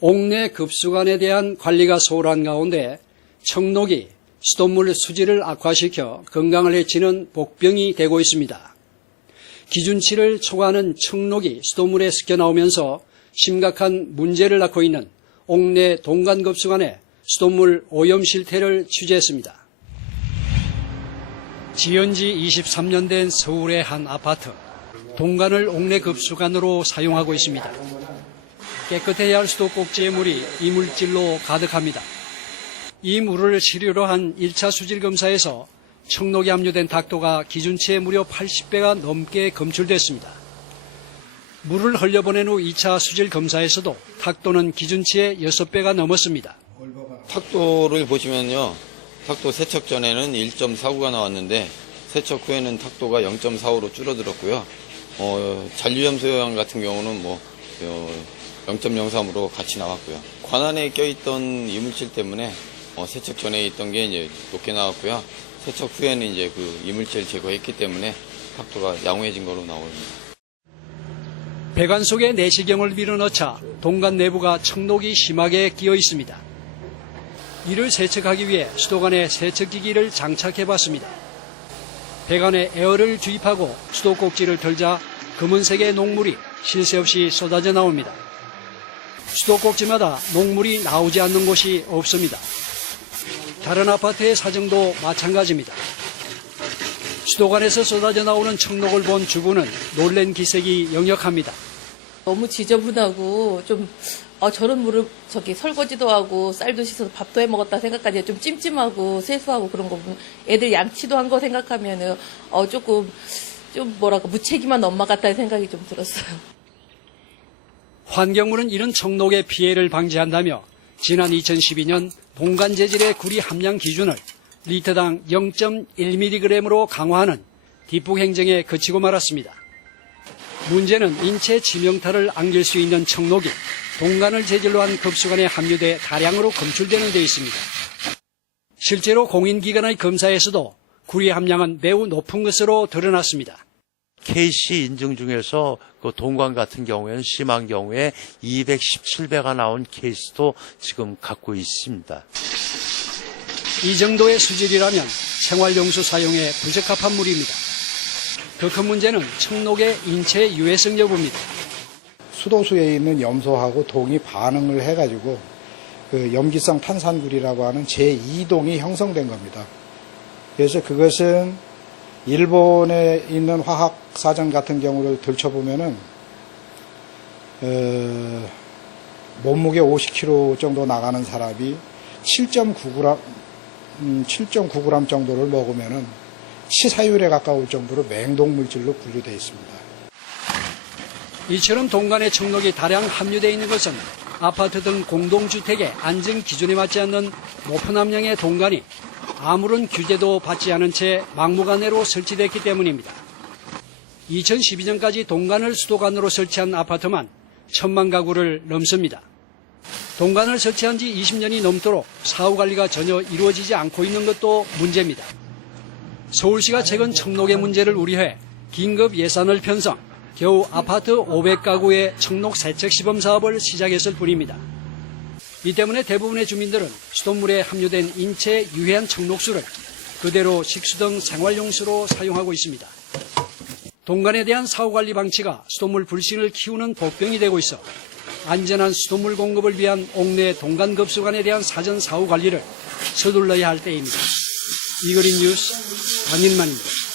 옥내 급수관에 대한 관리가 소홀한 가운데 청록이 수돗물 수질을 악화시켜 건강을 해치는 복병이 되고 있습니다. 기준치를 초과하는 청록이 수돗물에 섞여 나오면서 심각한 문제를 낳고 있는 옥내 동간급수관의 수돗물 오염 실태를 취재했습니다. 지은 지 23년 된 서울의 한 아파트. 동간을 옥내 급수관으로 사용하고 있습니다. 깨끗해야 할 수도꼭지의 물이 이물질로 가득합니다. 이 물을 시료로 한 1차 수질 검사에서 청록이 함유된 탁도가 기준치의 무려 80배가 넘게 검출됐습니다. 물을 흘려보낸 후 2차 수질 검사에서도 탁도는 기준치의 6배가 넘었습니다. 탁도를 보시면요. 탁도 세척 전에는 1.49가 나왔는데 세척 후에는 탁도가 0.45로 줄어들었고요. 어, 잔류염소양 같은 경우는 뭐 0.03으로 같이 나왔고요. 관안에 껴있던 이물질 때문에 어, 세척 전에 있던 게 이제 높게 나왔고요. 세척 후에는 이제 그 이물질 제거했기 때문에 탁도가 양호해진 거로 나옵니다. 배관 속에 내시경을 밀어넣자 동간 내부가 청록이 심하게 끼어 있습니다. 이를 세척하기 위해 수도관에 세척기기를 장착해 봤습니다. 배관에 에어를 주입하고 수도꼭지를 털자 검은색의 녹물이 쉴새 없이 쏟아져 나옵니다. 수도꼭지마다 녹물이 나오지 않는 곳이 없습니다. 다른 아파트의 사정도 마찬가지입니다. 수도관에서 쏟아져 나오는 청록을 본 주부는 놀란 기색이 역력합니다. 너무 지저분하고 좀 어, 저런 물을 저기 설거지도 하고 쌀도 씻어서 밥도 해 먹었다 생각하니 좀 찜찜하고 세수하고 그런 거 보면 애들 양치도 한 거 생각하면은 어 조금 좀 뭐랄까 무책임한 엄마 같다는 생각이 좀 들었어요. 환경부는 이런 청록의 피해를 방지한다며 지난 2012년 동간 재질의 구리 함량 기준을 리터당 0.1mg으로 강화하는 뒷북 행정에 그치고 말았습니다. 문제는 인체 치명타를 안길 수 있는 청록이 동간을 재질로 한 급수관에 함유돼 다량으로 검출되는 데 있습니다. 실제로 공인기관의 검사에서도 구리 함량은 매우 높은 것으로 드러났습니다. KC 인증 중에서 그 동관 같은 경우에는 심한 경우에 217배가 나온 케이스도 지금 갖고 있습니다. 이 정도의 수질이라면 생활용수 사용에 부적합한 물입니다. 더 큰 문제는 청록의 인체 유해성 여부입니다. 수도수에 있는 염소하고 동이 반응을 해가지고 그 염기성 탄산굴이라고 하는 제2동이 형성된 겁니다. 그래서 그것은 일본에 있는 화학 사전 같은 경우를 들춰보면은 어, 몸무게 50kg 정도 나가는 사람이 7.9g, 음, 7.9g 정도를 먹으면은 치사율에 가까울 정도로 맹독물질로 분류되어 있습니다. 이처럼 동간에 청록이 다량 함유되어 있는 것은 아파트 등 공동주택의 안전 기준에 맞지 않는 높은 함량의 동간이 아무런 규제도 받지 않은 채 막무가내로 설치됐기 때문입니다. 2012년까지 동간을 수도관으로 설치한 아파트만 천만 가구를 넘습니다. 동간을 설치한 지 20년이 넘도록 사후 관리가 전혀 이루어지지 않고 있는 것도 문제입니다. 서울시가 최근 청록의 문제를 우려해 긴급 예산을 편성, 겨우 아파트 500가구의 청록 세척 시범 사업을 시작했을 뿐입니다. 이 때문에 대부분의 주민들은 수돗물에 함유된 인체 유해한 청록수를 그대로 식수 등 생활용수로 사용하고 있습니다. 동간에 대한 사후관리 방치가 수돗물 불신을 키우는 복병이 되고 있어 안전한 수돗물 공급을 위한 옥내 동간 급수관에 대한 사전 사후 관리를 서둘러야 할 때입니다. 이그린 뉴스 안인만입니다.